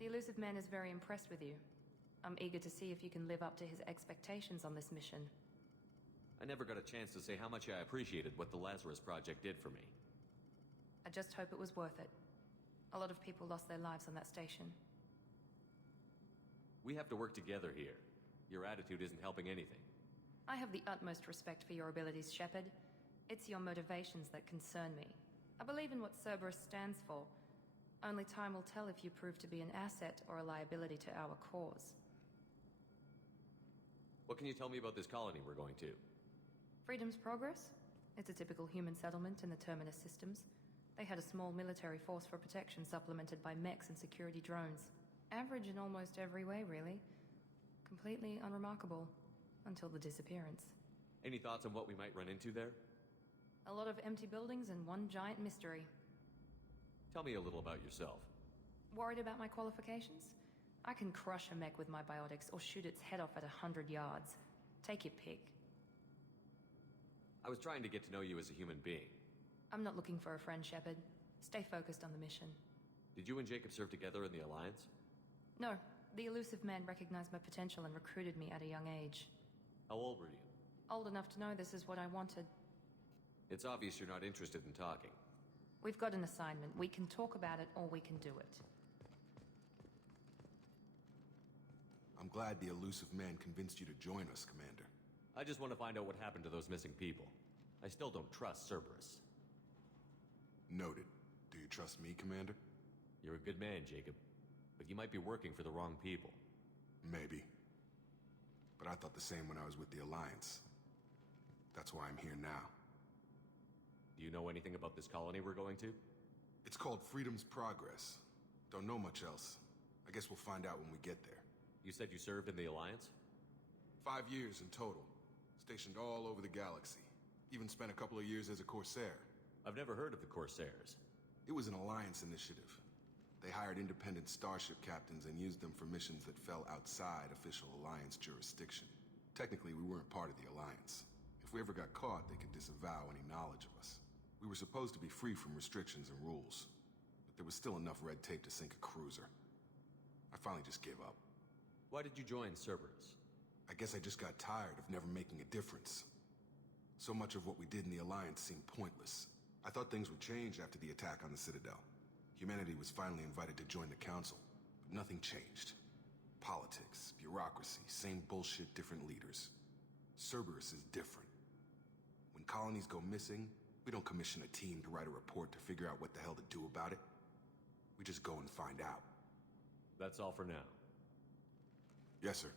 The Illusive Man is very impressed with you. I'm eager to see if you can live up to his expectations on this mission. I never got a chance to say how much I appreciated what the Lazarus Project did for me. I just hope it was worth it. A lot of people lost their lives on that station. We have to work together here. Your attitude isn't helping anything. I have the utmost respect for your abilities, Shepard. It's your motivations that concern me. I believe in what Cerberus stands for. Only time will tell if you prove to be an asset or a liability to our cause. What can you tell me about this colony we're going to? Freedom's Progress? It's a typical human settlement in the Terminus systems. They had a small military force for protection supplemented by mechs and security drones. Average in almost every way, really. Completely unremarkable. Until the disappearance. Any thoughts on what we might run into there? A lot of empty buildings and one giant mystery. Tell me a little about yourself. Worried about my qualifications? I can crush a mech with my biotics or shoot its head off at 100 yards. Take your pick. I was trying to get to know you as a human being. I'm not looking for a friend, Shepard. Stay focused on the mission. Did you and Jacob serve together in the Alliance? No. The Illusive Man recognized my potential and recruited me at a young age. How old were you? Old enough to know this is what I wanted. It's obvious you're not interested in talking. We've got an assignment. We can talk about it, or we can do it. I'm glad the Illusive Man convinced you to join us, Commander. I just want to find out what happened to those missing people. I still don't trust Cerberus. Noted. Do you trust me, Commander? You're a good man, Jacob. But you might be working for the wrong people. Maybe. But I thought the same when I was with the Alliance. That's why I'm here now. Do you know anything about this colony we're going to? It's called Freedom's Progress. Don't know much else. I guess we'll find out when we get there. You said you served in the Alliance? 5 years in total. Stationed all over the galaxy. Even spent a couple of years as a Corsair. I've never heard of the Corsairs. It was an Alliance initiative. They hired independent starship captains and used them for missions that fell outside official Alliance jurisdiction. Technically, we weren't part of the Alliance. If we ever got caught, they could disavow any knowledge of us. We were supposed to be free from restrictions and rules, but there was still enough red tape to sink a cruiser. I finally just gave up. Why did you join Cerberus? I guess I just got tired of never making a difference. So much of what we did in the Alliance seemed pointless. I thought things would change after the attack on the Citadel. Humanity was finally invited to join the Council, but nothing changed. Politics, bureaucracy, same bullshit, different leaders. Cerberus is different. When colonies go missing, we don't commission a team to write a report to figure out what the hell to do about it. We just go and find out. That's all for now. Yes, sir.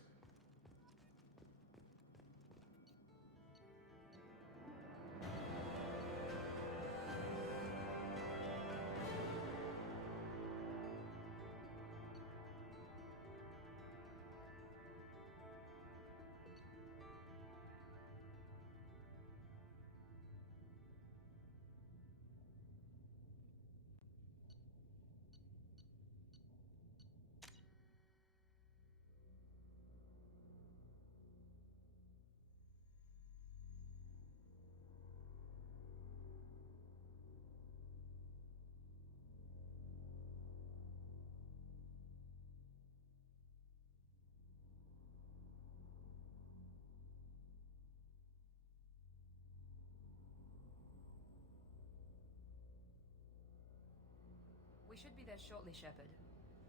We should be there shortly, Shepard.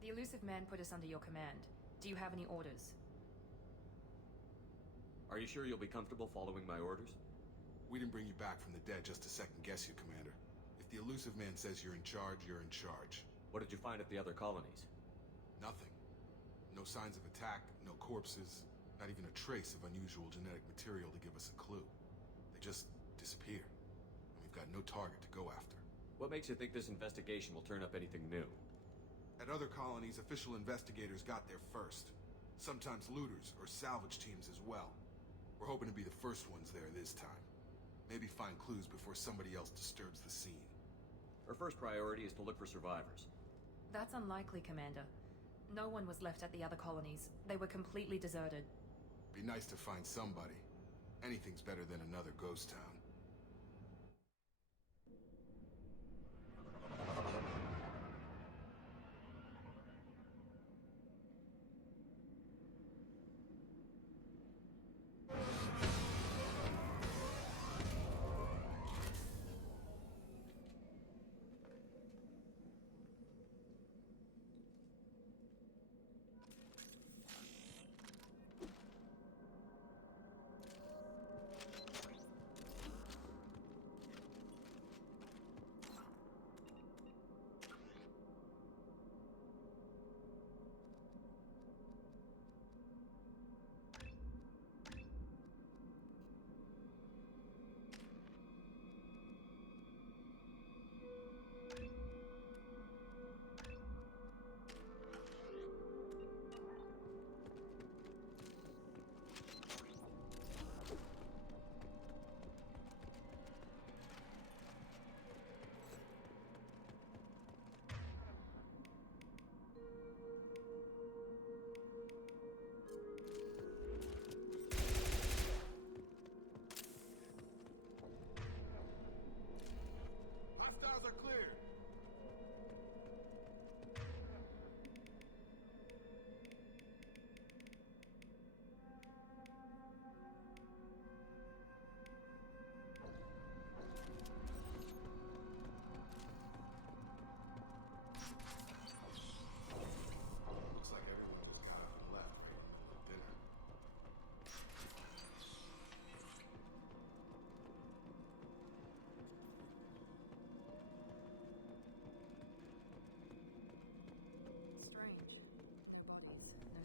The Illusive Man put us under your command. Do you have any orders? Are you sure you'll be comfortable following my orders? We didn't bring you back from the dead just to second guess you, Commander. If the Illusive Man says you're in charge, you're in charge. What did you find at the other colonies? Nothing. No signs of attack, no corpses, not even a trace of unusual genetic material to give us a clue. They just disappear. And we've got no target to go after. What makes you think this investigation will turn up anything new? At other colonies, official investigators got there first. Sometimes looters or salvage teams as well. We're hoping to be the first ones there this time. Maybe find clues before somebody else disturbs the scene. Our first priority is to look for survivors. That's unlikely, Commander. No one was left at the other colonies. They were completely deserted. Be nice to find somebody. Anything's better than another ghost town.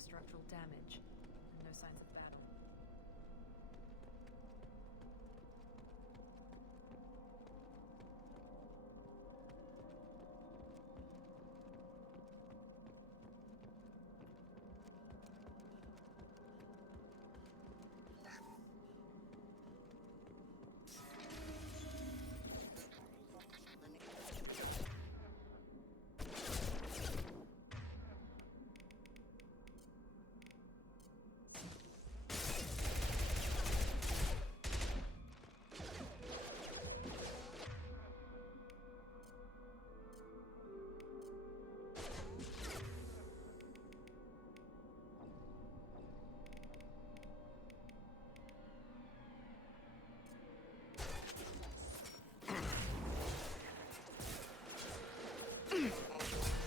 infrastructural damage, and no signs of battle.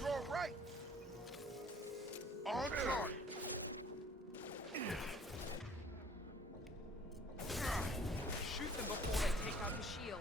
You're right. On target. Shoot them before they take out the shield.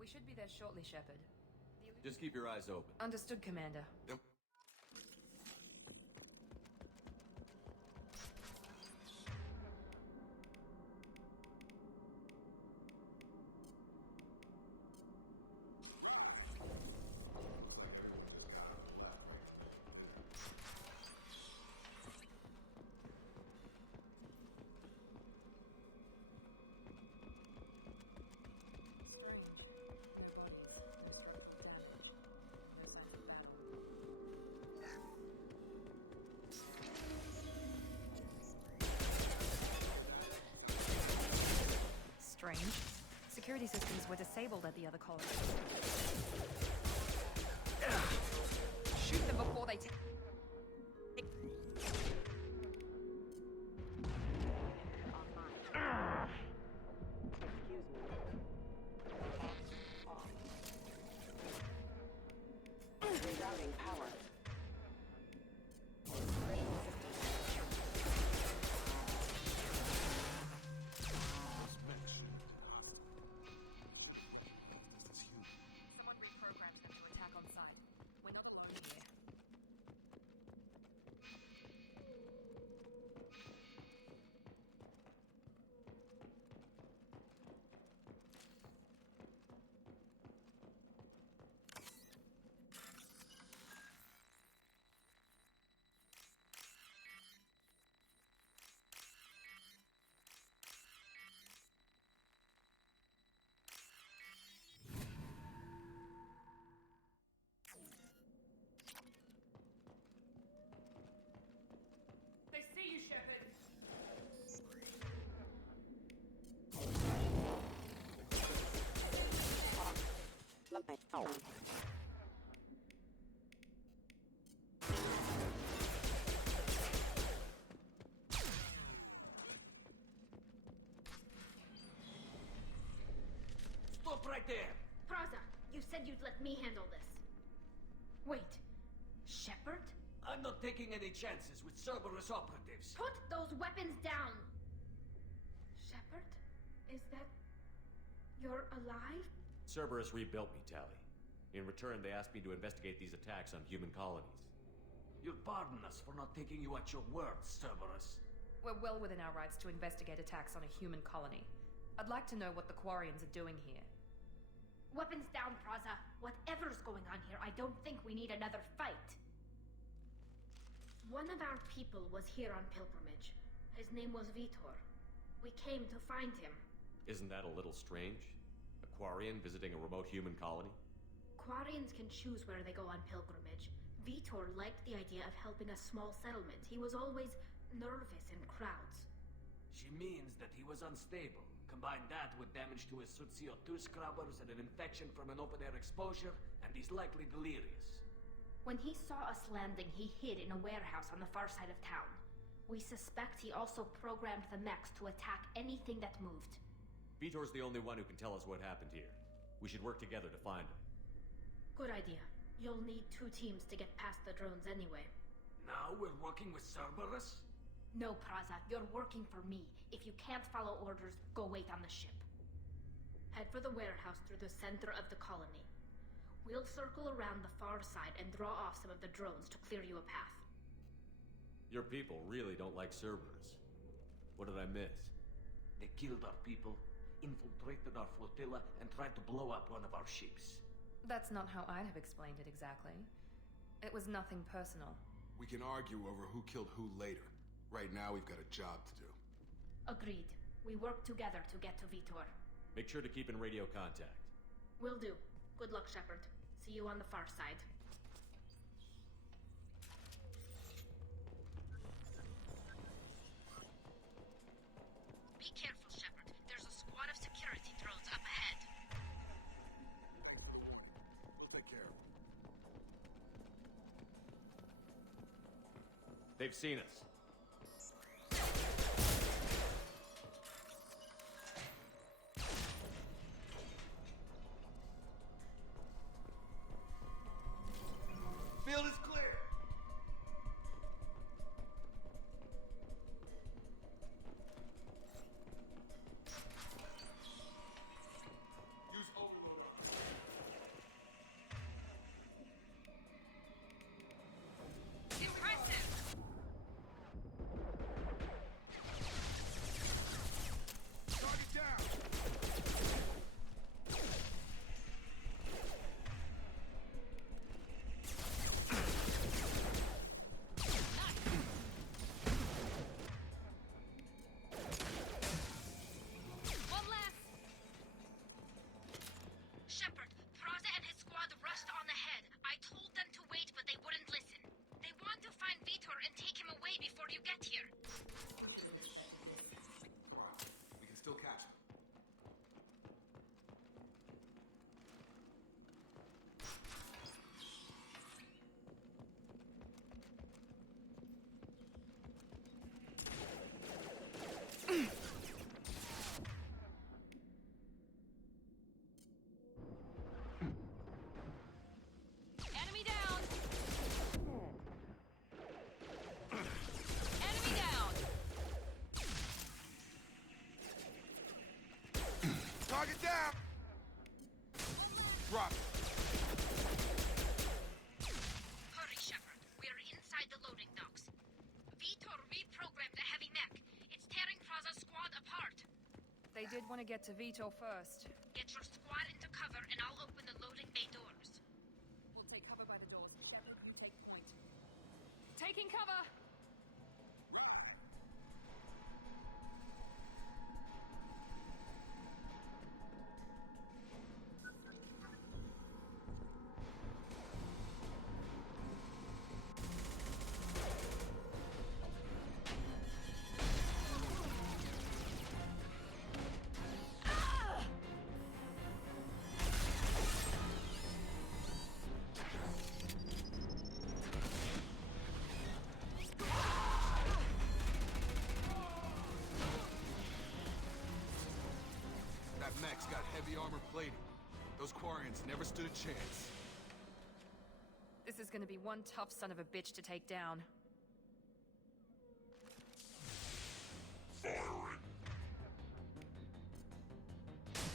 We should be there shortly, Shepard. Just keep your eyes open. Understood, Commander. Yep. Strange. Security systems were disabled at the other colony. Shoot them before they take... Rerouting power. Someone reprogrammed them to attack on sight. We're not alone here. They see you, Shepard! Stop right there! Praza, you said you'd let me handle this. Wait, Shepard? I'm not taking any chances with Cerberus operatives. Put those weapons down! Shepard? Is that... you're alive? Cerberus rebuilt me, Tali. In return, they asked me to investigate these attacks on human colonies. You'll pardon us for not taking you at your word, Cerberus. We're well within our rights to investigate attacks on a human colony. I'd like to know what the Quarians are doing here. Weapons down, Praza. Whatever's going on here, I don't think we need another fight. One of our people was here on pilgrimage. His name was Vitor. We came to find him. Isn't that a little strange? A Quarian visiting a remote human colony? Quarians can choose where they go on pilgrimage. Vitor liked the idea of helping a small settlement. He was always nervous in crowds. She means that he was unstable. Combine that with damage to his suit CO2 scrubbers and an infection from an open-air exposure, and he's likely delirious. When he saw us landing, he hid in a warehouse on the far side of town. We suspect he also programmed the mechs to attack anything that moved. Vitor's the only one who can tell us what happened here. We should work together to find him. Good idea. You'll need 2 teams to get past the drones anyway. Now we're working with Cerberus? No, Praza, you're working for me. If you can't follow orders, go wait on the ship. Head for the warehouse through the center of the colony. We'll circle around the far side and draw off some of the drones to clear you a path. Your people really don't like Cerberus. What did I miss? They killed our people, infiltrated our flotilla, and tried to blow up one of our ships. That's not how I'd have explained it exactly. It was nothing personal. We can argue over who killed who later. Right now, we've got a job to do. Agreed. We work together to get to Vitor. Make sure to keep in radio contact. Will do. Good luck, Shepard. See you on the far side. Be careful, Shepard. There's a squad of security drones up ahead. We'll take care of it. They've seen us. Field is clear! Use overload. Impressive! Target down! One last! Shepard, Praza and his squad rushed on ahead. I told them to wait, but they wouldn't listen. They want to find Vitor and take him away before you get here. We can still catch him. Enemy down! Enemy down! Target down! Drop it. Hurry, Shepard. We're inside the loading docks. Vitor reprogrammed the heavy mech. It's tearing Praza's squad apart. They did want to get to Vitor first. Get your squad into cover and I'll open the loading bay doors. We'll take cover by the doors. Shepard, you take point. Taking cover! That mech's got heavy armor plating. Those Quarians never stood a chance. This is gonna be one tough son of a bitch to take down.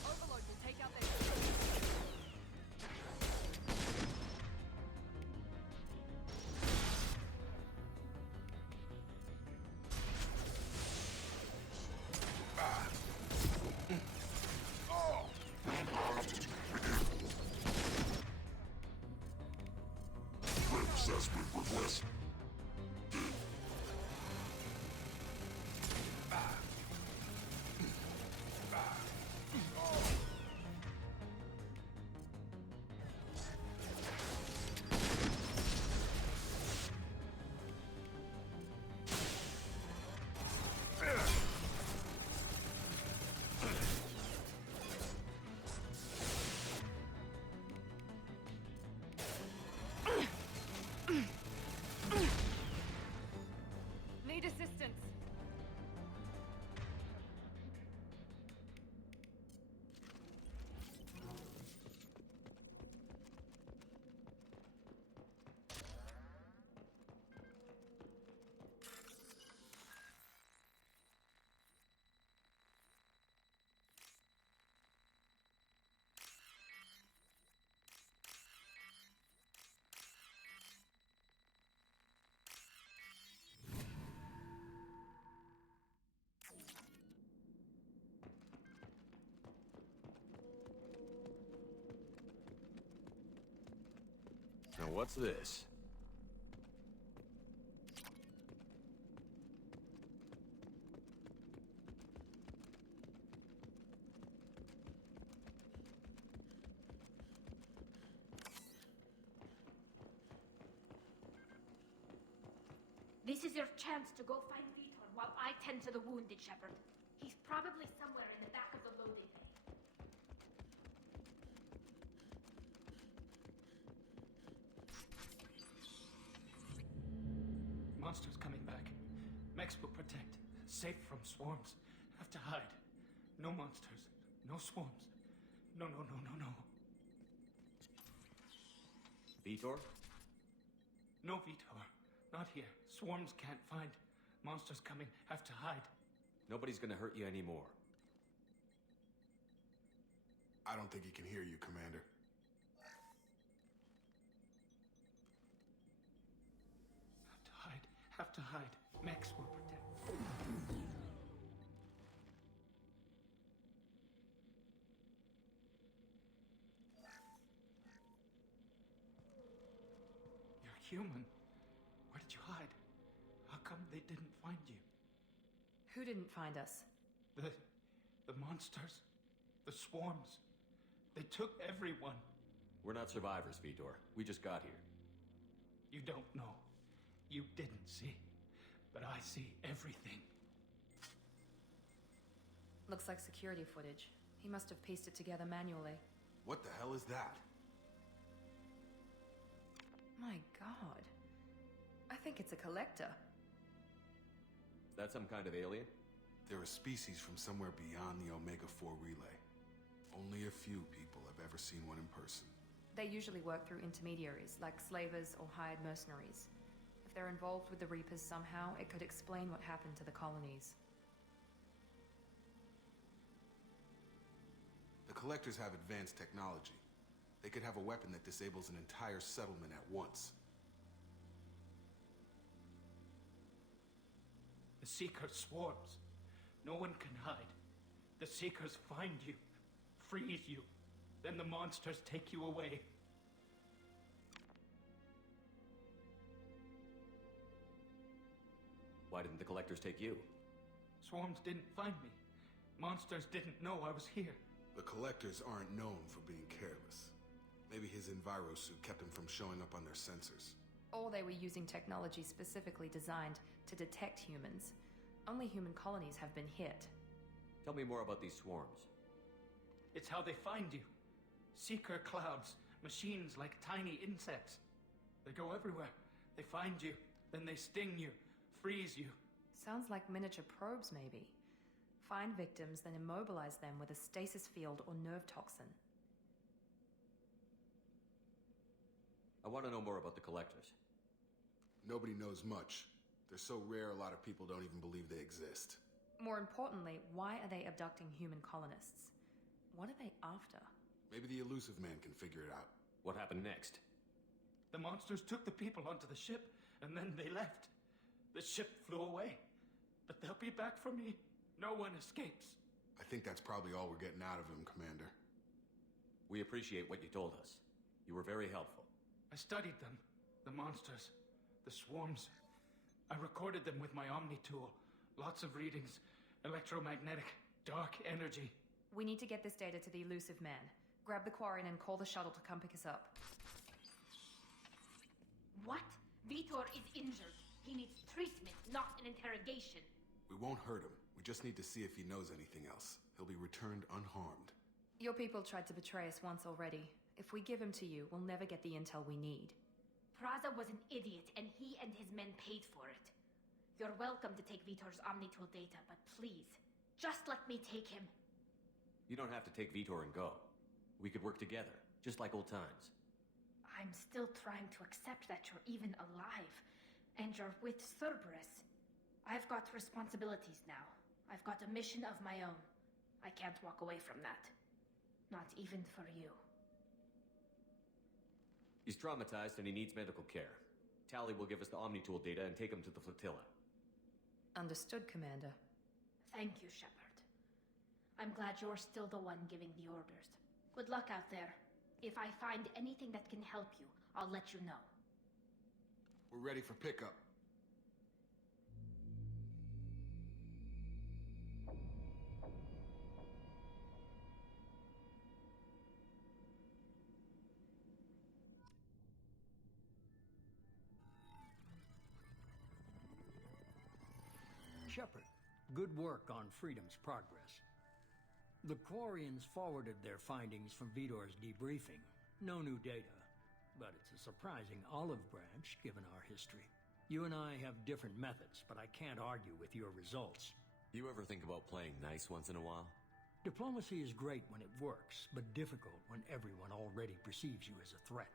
Overload will take out their... Assessment request. Now what's this? This is your chance to go find Vitor while I tend to the wounded, Shepard. He's probably somewhere in the back of the loading bay. Monsters coming back. Mechs will protect. Safe from swarms. Have to hide. No monsters. No swarms. No, no, no, no, no. Vitor? No, Vitor. Not here. Swarms can't find. Monsters coming. Have to hide. Nobody's gonna hurt you anymore. I don't think he can hear you, Commander. Have to hide. Have to hide. Mechs will protect. You're human. Where did you hide? How come they didn't find you? Who didn't find us? The monsters. The swarms. They took everyone. We're not survivors, Vitor. We just got here. You don't know. You didn't see. But I see everything. Looks like security footage. He must have pieced it together manually. What the hell is that? My god. I think it's a collector. That some kind of alien? They're a species from somewhere beyond the Omega-4 relay. Only a few people have ever seen one in person. They usually work through intermediaries, like slavers or hired mercenaries. If they're involved with the Reapers somehow, it could explain what happened to the colonies. The Collectors have advanced technology. They could have a weapon that disables an entire settlement at once. The Seeker swarms. No one can hide. The Seekers find you, freeze you. Then the monsters take you away. Why didn't the Collectors take you? Swarms didn't find me. Monsters didn't know I was here. The Collectors aren't known for being careless. Maybe his envirosuit kept him from showing up on their sensors. Or they were using technology specifically designed to detect humans. Only human colonies have been hit. Tell me more about these swarms. It's how they find you. Seeker clouds, machines like tiny insects. They go everywhere. They find you, then they sting you, freeze you. Sounds like miniature probes, maybe. Find victims, then immobilize them with a stasis field or nerve toxin. I want to know more about the Collectors. Nobody knows much. They're so rare, a lot of people don't even believe they exist. More importantly, why are they abducting human colonists? What are they after? Maybe the Elusive Man can figure it out. What happened next? The monsters took the people onto the ship, and then they left. The ship flew away. But they'll be back for me. No one escapes. I think that's probably all we're getting out of him, Commander. We appreciate what you told us. You were very helpful. I studied them. The monsters. The swarms. I recorded them with my Omni tool. Lots of readings. Electromagnetic. Dark energy. We need to get this data to the Elusive Man. Grab the Quarian and call the shuttle to come pick us up. What? Vitor is injured. He needs treatment, not an interrogation. We won't hurt him. We just need to see if he knows anything else. He'll be returned unharmed. Your people tried to betray us once already. If we give him to you, we'll never get the intel we need. Praza was an idiot, and he and his men paid for it. You're welcome to take Vitor's Omnitool data, but please, just let me take him. You don't have to take Vitor and go. We could work together, just like old times. I'm still trying to accept that you're even alive, and you're with Cerberus. I've got responsibilities now. I've got a mission of my own. I can't walk away from that. Not even for you. He's traumatized and he needs medical care. Tali will give us the Omnitool data and take him to the flotilla. Understood, Commander. Thank you, Shepard. I'm glad you're still the one giving the orders. Good luck out there. If I find anything that can help you, I'll let you know. We're ready for pickup. Shepard, good work on Freedom's progress. The Quarians forwarded their findings from Vidor's debriefing. No new data, but it's a surprising olive branch given our history. You and I have different methods, but I can't argue with your results. You ever think about playing nice once in a while? Diplomacy is great when it works, but difficult when everyone already perceives you as a threat.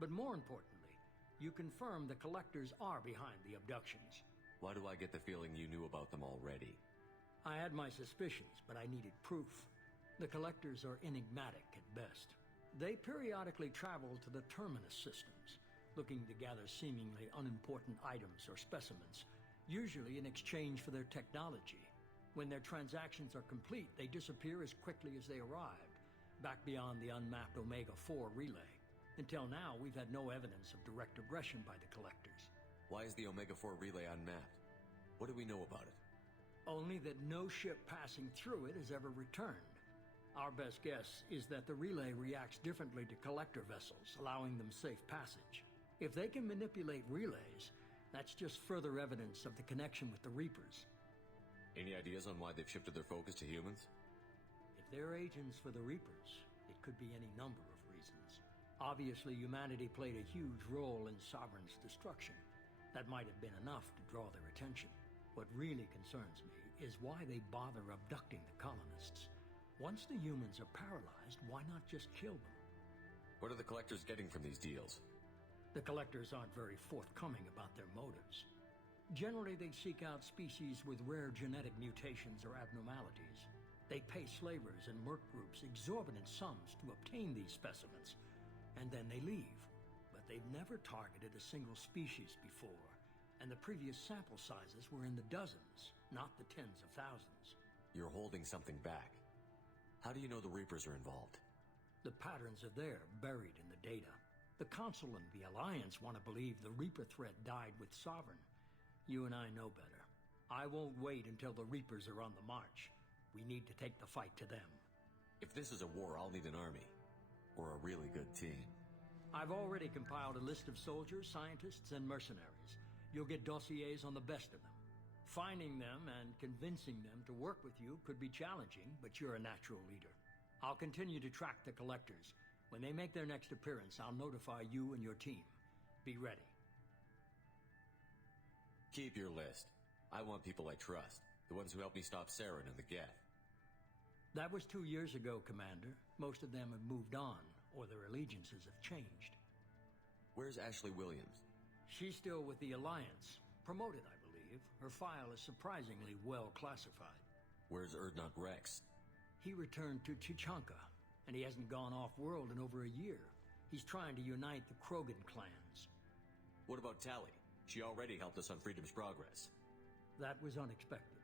But more importantly, you confirm the Collectors are behind the abductions. Why do I get the feeling you knew about them already? I had my suspicions, but I needed proof. The Collectors are enigmatic at best. They periodically travel to the Terminus systems, looking to gather seemingly unimportant items or specimens, usually in exchange for their technology. When their transactions are complete, they disappear as quickly as they arrived, back beyond the unmapped Omega-4 relay. Until now, we've had no evidence of direct aggression by the Collectors. Why is the Omega-4 relay unmapped? What do we know about it? Only that no ship passing through it has ever returned. Our best guess is that the relay reacts differently to Collector vessels, allowing them safe passage. If they can manipulate relays, that's just further evidence of the connection with the Reapers. Any ideas on why they've shifted their focus to humans? If they're agents for the Reapers, it could be any number of reasons. Obviously, humanity played a huge role in Sovereign's destruction. That might have been enough to draw their attention. What really concerns me is why they bother abducting the colonists. Once the humans are paralyzed, why not just kill them? What are the Collectors getting from these deals? The Collectors aren't very forthcoming about their motives. Generally, they seek out species with rare genetic mutations or abnormalities. They pay slavers and merc groups exorbitant sums to obtain these specimens, and then they leave. But they've never targeted a single species before, and the previous sample sizes were in the dozens, not the tens of thousands. You're holding something back. How do you know the Reapers are involved? The patterns are there, buried in the data. The Council and the Alliance want to believe the Reaper threat died with Sovereign. You and I know better. I won't wait until the Reapers are on the march. We need to take the fight to them. If this is a war, I'll need an army. Or a really good team. I've already compiled a list of soldiers, scientists, and mercenaries. You'll get dossiers on the best of them. Finding them and convincing them to work with you could be challenging, but you're a natural leader. I'll continue to track the Collectors. When they make their next appearance, I'll notify you and your team. Be ready. Keep your list. I want people I trust. The ones who helped me stop Saren and the Geth. That was 2 years ago, Commander. Most of them have moved on, or their allegiances have changed. Where's Ashley Williams? She's still with the Alliance. Promoted, I believe. Her file is surprisingly well classified. Where's Urdnot Rex? He returned to Chichanka, and he hasn't gone off-world in over a year. He's trying to unite the Krogan clans. What about Tali? She already helped us on Freedom's progress. That was unexpected.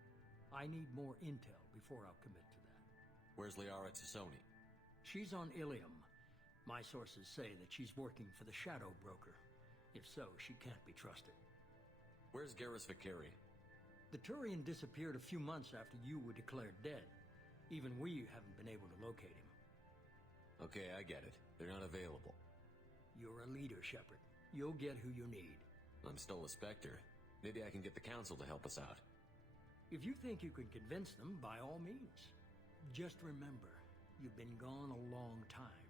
I need more intel before I'll commit to that. Where's Liara Tassoni? She's on Ilium. My sources say that she's working for the Shadow Broker. If so, she can't be trusted. Where's Garrus Vakarian? The Turian disappeared a few months after you were declared dead. Even we haven't been able to locate him. Okay, I get it. They're not available. You're a leader, Shepard. You'll get who you need. I'm still a Spectre. Maybe I can get the Council to help us out. If you think you can convince them, by all means. Just remember, you've been gone a long time.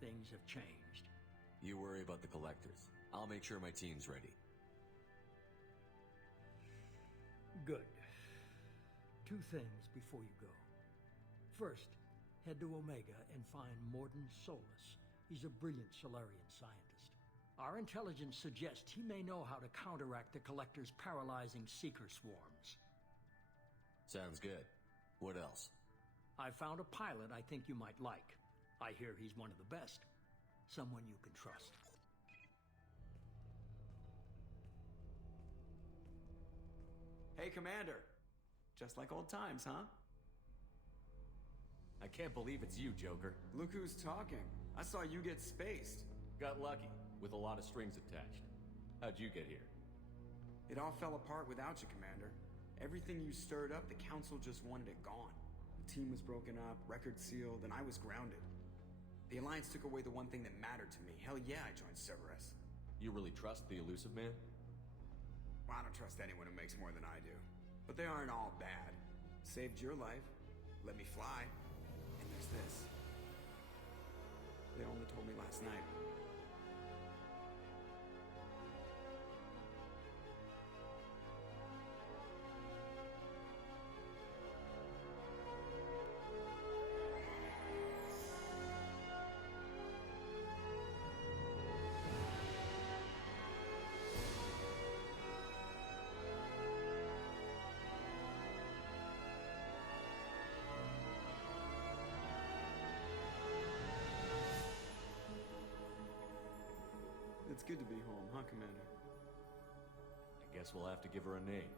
Things have changed. You worry about the Collectors. I'll make sure my team's ready. Good. 2 things before you go. First, head to Omega and find Mordin Solus. He's a brilliant Solarian scientist. Our intelligence suggests he may know how to counteract the Collector's paralyzing Seeker swarms. Sounds good. What else? I found a pilot I think you might like. I hear he's one of the best. Someone you can trust. Hey, Commander. Just like old times, huh? I can't believe it's you, Joker. Look who's talking. I saw you get spaced. Got lucky, with a lot of strings attached. How'd you get here? It all fell apart without you, Commander. Everything you stirred up, the Council just wanted it gone. The team was broken up, records sealed, and I was grounded. The Alliance took away the one thing that mattered to me. Hell yeah, I joined Cerberus. You really trust the Illusive Man? Well, I don't trust anyone who makes more than I do. But they aren't all bad. Saved your life, let me fly, and there's this. They only told me last night. It's good to be home, huh, Commander? I guess we'll have to give her a name.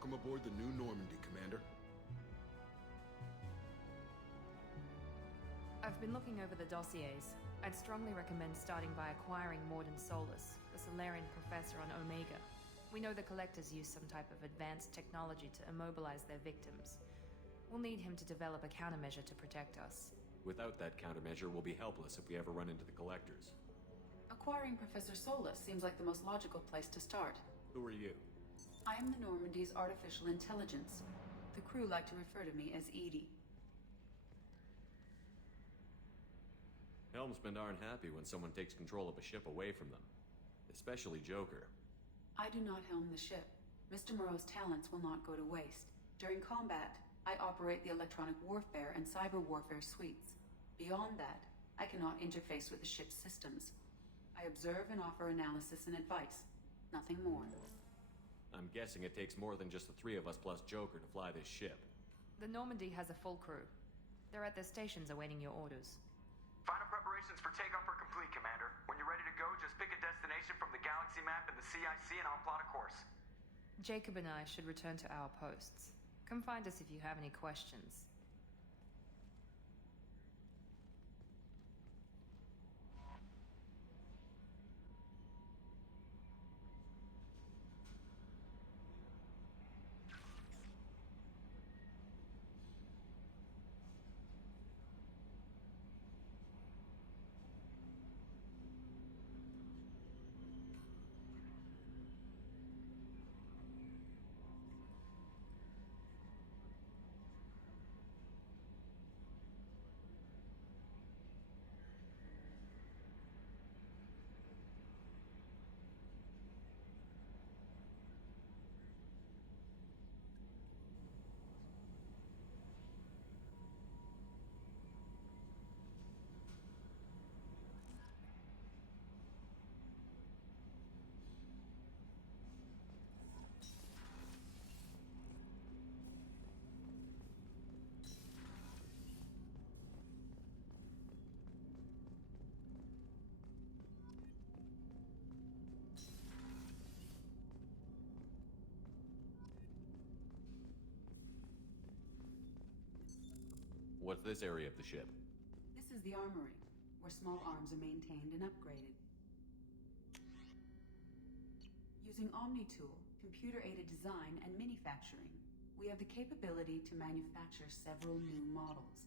Welcome aboard the New Normandy, Commander. I've been looking over the dossiers. I'd strongly recommend starting by acquiring Mordin Solus, the Solarian professor on Omega. We know the Collectors use some type of advanced technology to immobilize their victims. We'll need him to develop a countermeasure to protect us. Without that countermeasure, we'll be helpless if we ever run into the Collectors. Acquiring Professor Solus seems like the most logical place to start. Who are you? I am the Normandy's artificial intelligence. The crew like to refer to me as Edie. Helmsmen aren't happy when someone takes control of a ship away from them. Especially Joker. I do not helm the ship. Mr. Moreau's talents will not go to waste. During combat, I operate the electronic warfare and cyber warfare suites. Beyond that, I cannot interface with the ship's systems. I observe and offer analysis and advice. Nothing more. I'm guessing it takes more than just the three of us plus Joker to fly this ship. The Normandy has a full crew. They're at their stations awaiting your orders. Final preparations for takeoff are complete, Commander. When you're ready to go, just pick a destination from the galaxy map and the CIC and I'll plot a course. Jacob and I should return to our posts. Come find us if you have any questions. What's this area of the ship? This is the armory, where small arms are maintained and upgraded. Using OmniTool, computer-aided design and manufacturing, we have the capability to manufacture several new models.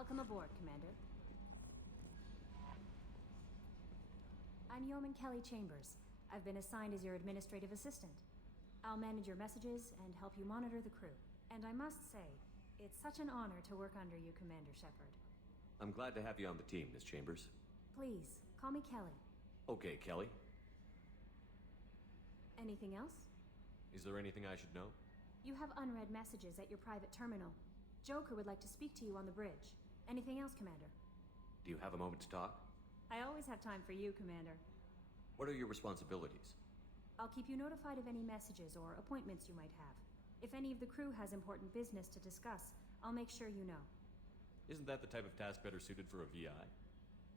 Welcome aboard, Commander. I'm Yeoman Kelly Chambers. I've been assigned as your administrative assistant. I'll manage your messages and help you monitor the crew. And I must say, it's such an honor to work under you, Commander Shepard. I'm glad to have you on the team, Miss Chambers. Please, call me Kelly. Okay, Kelly. Anything else? Is there anything I should know? You have unread messages at your private terminal. Joker would like to speak to you on the bridge. Anything else, Commander? Do you have a moment to talk? I always have time for you, Commander. What are your responsibilities? I'll keep you notified of any messages or appointments you might have. If any of the crew has important business to discuss, I'll make sure you know. Isn't that the type of task better suited for a VI?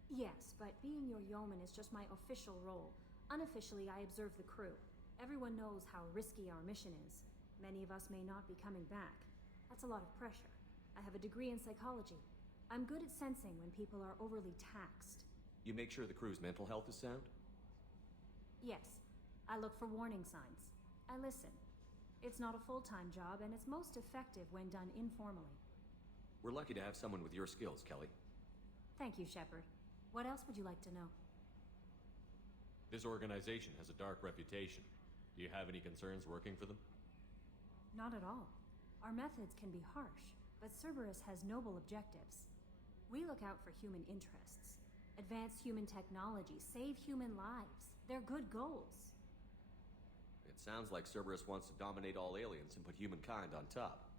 Yes, but being your yeoman is just my official role. Unofficially, I observe the crew. Everyone knows how risky our mission is. Many of us may not be coming back. That's a lot of pressure. I have a degree in psychology. I'm good at sensing when people are overly taxed. You make sure the crew's mental health is sound? Yes. I look for warning signs. I listen. It's not a full-time job, and it's most effective when done informally. We're lucky to have someone with your skills, Kelly. Thank you, Shepard. What else would you like to know? This organization has a dark reputation. Do you have any concerns working for them? Not at all. Our methods can be harsh, but Cerberus has noble objectives. We look out for human interests, advance human technology, save human lives. They're good goals. It sounds like Cerberus wants to dominate all aliens and put humankind on top.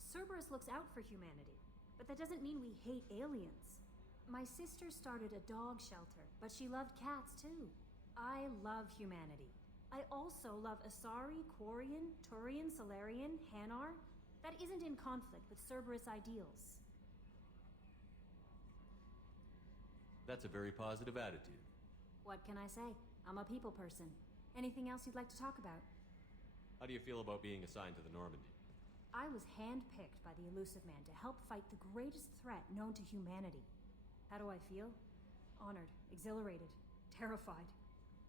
Cerberus looks out for humanity, but that doesn't mean we hate aliens. My sister started a dog shelter, but she loved cats too. I love humanity. I also love Asari, Quarian, Turian, Salarian, Hanar. That isn't in conflict with Cerberus ideals. That's a very positive attitude. What can I say? I'm a people person. Anything else you'd like to talk about? How do you feel about being assigned to the Normandy? I was handpicked by the Illusive Man to help fight the greatest threat known to humanity. How do I feel? Honored, exhilarated, terrified.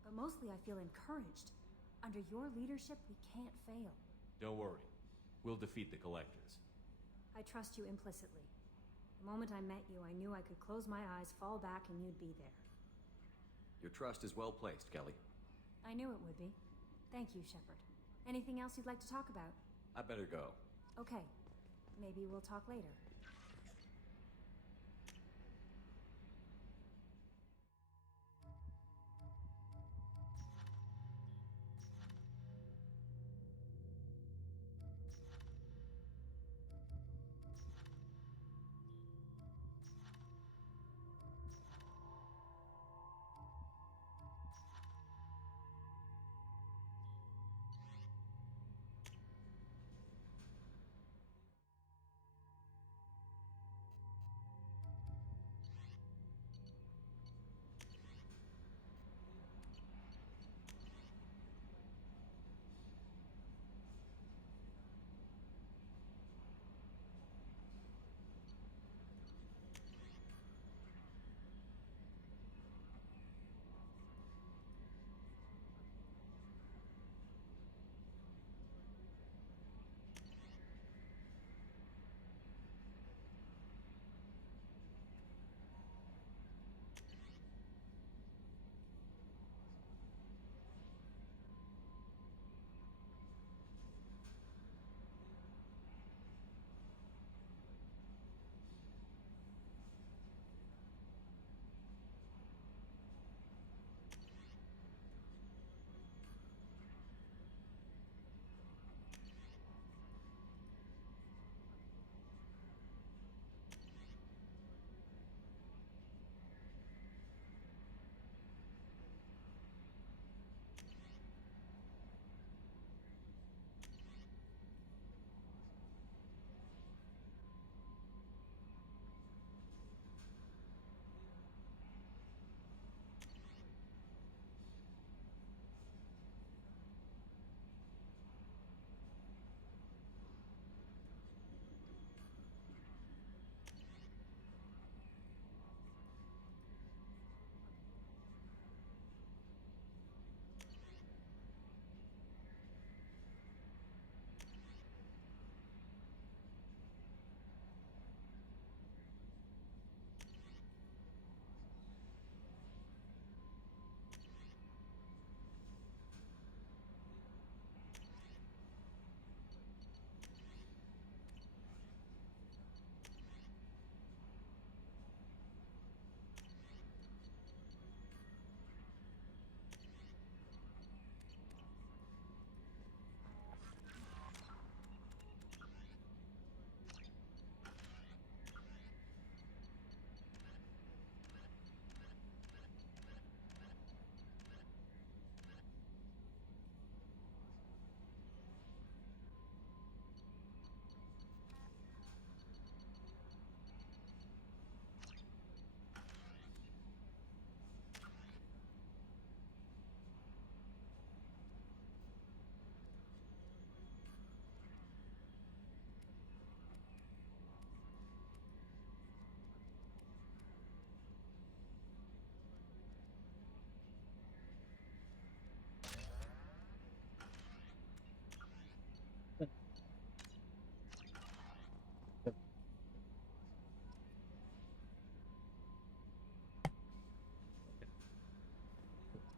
But mostly I feel encouraged. Under your leadership, we can't fail. Don't worry. We'll defeat the Collectors. I trust you implicitly. The moment I met you, I knew I could close my eyes, fall back, and you'd be there. Your trust is well placed, Kelly. I knew it would be. Thank you, Shepard. Anything else you'd like to talk about? I better go. Okay. Maybe we'll talk later.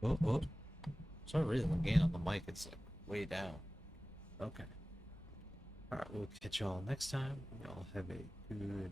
Oh, oh. For some reason, the gain on the mic is like way down. Okay. Alright, we'll catch y'all next time. Y'all have a good